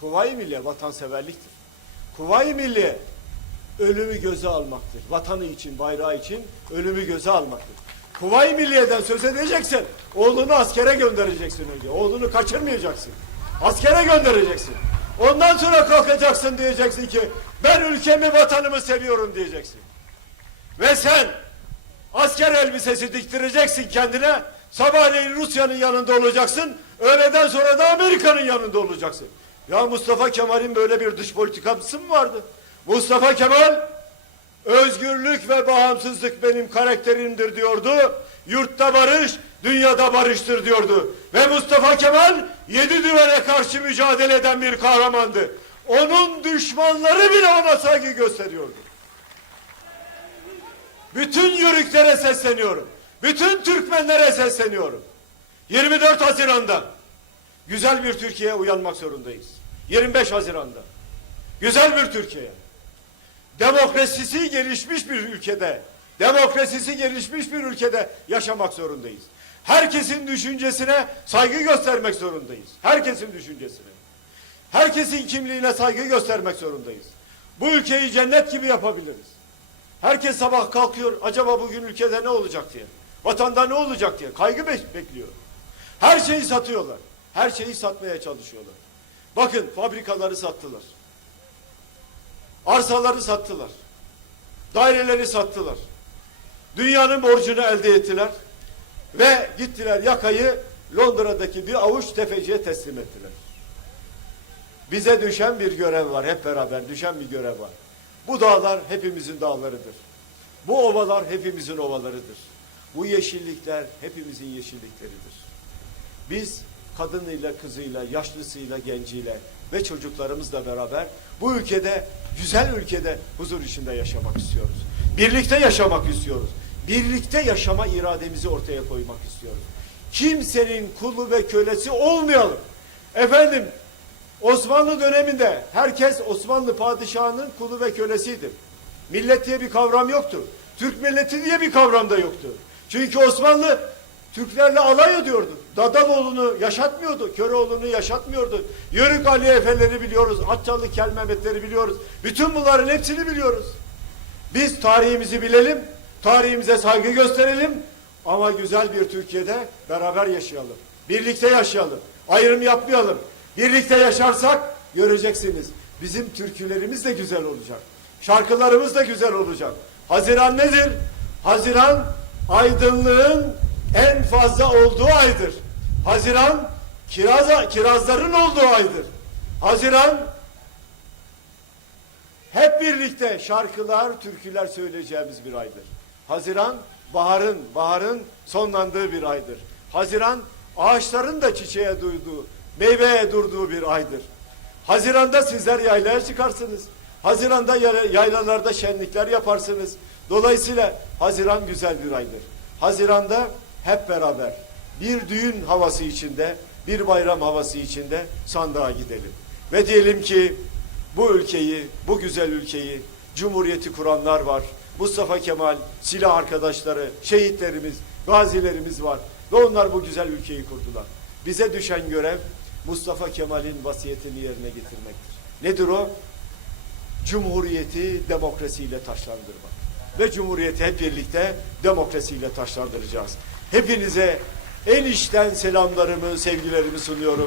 Kuvayi Milliye vatanseverliktir. Kuvayi Milliye ölümü göze almaktır. Vatanı için, bayrağı için ölümü göze almaktır. Kuvayi Milliye'den söz edeceksin. Oğlunu askere göndereceksin önce. Oğlunu kaçırmayacaksın. Askere göndereceksin. Ondan sonra kalkacaksın diyeceksin ki ben ülkemi, vatanımı seviyorum diyeceksin. Ve sen asker elbisesi diktireceksin kendine. Sabahleyin Rusya'nın yanında olacaksın. Öğleden sonra da Amerika'nın yanında olacaksın. Ya Mustafa Kemal'in böyle bir dış politikası mı vardı? Mustafa Kemal özgürlük ve bağımsızlık benim karakterimdir diyordu. Yurtta barış, dünyada barıştır diyordu. Ve Mustafa Kemal yedi düvele karşı mücadele eden bir kahramandı. Onun düşmanları bile ona saygı gösteriyordu. Bütün yörüklere sesleniyorum. Bütün Türkmenlere sesleniyorum. 24 Haziran'da güzel bir Türkiye'ye uyanmak zorundayız. 25 Haziran'da güzel bir Türkiye. Demokrasisi gelişmiş bir ülkede, demokrasisi gelişmiş bir ülkede yaşamak zorundayız. Herkesin düşüncesine saygı göstermek zorundayız. Herkesin düşüncesine. Herkesin kimliğine saygı göstermek zorundayız. Bu ülkeyi cennet gibi yapabiliriz. Herkes sabah kalkıyor. Acaba bugün ülkede ne olacak diye. Vatanda ne olacak diye. Kaygı bek- bekliyor. Her şeyi satıyorlar. Her şeyi satmaya çalışıyorlar. Bakın fabrikaları sattılar. Arsaları sattılar. Daireleri sattılar. Dünyanın borcunu elde ettiler. Ve gittiler yakayı Londra'daki bir avuç tefeciye teslim ettiler. Bize düşen bir görev var. Hep beraber düşen bir görev var. Bu dağlar hepimizin dağlarıdır. Bu ovalar hepimizin ovalarıdır. Bu yeşillikler hepimizin yeşillikleridir. Biz kadınıyla, kızıyla, yaşlısıyla, genciyle ve çocuklarımızla beraber bu ülkede, güzel ülkede huzur içinde yaşamak istiyoruz. Birlikte yaşamak istiyoruz. Birlikte yaşama irademizi ortaya koymak istiyoruz. Kimsenin kulu ve kölesi olmayalım. Efendim, Osmanlı döneminde herkes Osmanlı padişahının kulu ve kölesiydi. Millet diye bir kavram yoktu. Türk milleti diye bir kavram da yoktu. Çünkü Osmanlı Türklerle alay ediyordu. Dadaloğlu'nu yaşatmıyordu. Köroğlu'nu yaşatmıyordu. Yörük Ali Efe'leri biliyoruz. Atçalı Kel Mehmetleri biliyoruz. Bütün bunların hepsini biliyoruz. Biz tarihimizi bilelim. Tarihimize saygı gösterelim. Ama güzel bir Türkiye'de beraber yaşayalım. Birlikte yaşayalım. Ayrım yapmayalım. Birlikte yaşarsak göreceksiniz. Bizim türkülerimiz de güzel olacak. Şarkılarımız da güzel olacak. Haziran nedir? Haziran aydınlığın en fazla olduğu aydır. Haziran kiraza, kirazların olduğu aydır. Haziran hep birlikte şarkılar, türküler söyleyeceğimiz bir aydır. Haziran baharın, baharın sonlandığı bir aydır. Haziran ağaçların da çiçeğe duyduğu, meyveye durduğu bir aydır. Haziranda sizler yaylaya çıkarsınız. Haziranda yayla- yaylalarda şenlikler yaparsınız. Dolayısıyla Haziran güzel bir aydır. Haziranda hep beraber bir düğün havası içinde, bir bayram havası içinde sandığa gidelim. Ve diyelim ki bu ülkeyi, bu güzel ülkeyi, cumhuriyeti kuranlar var. Mustafa Kemal, silah arkadaşları, şehitlerimiz, gazilerimiz var. Ve onlar bu güzel ülkeyi kurdular. Bize düşen görev Mustafa Kemal'in vasiyetini yerine getirmektir. Nedir o? Cumhuriyeti demokrasiyle taşlandırmak. Ve Cumhuriyeti hep birlikte demokrasiyle taşlandıracağız. Hepinize en içten selamlarımı, sevgilerimi sunuyorum.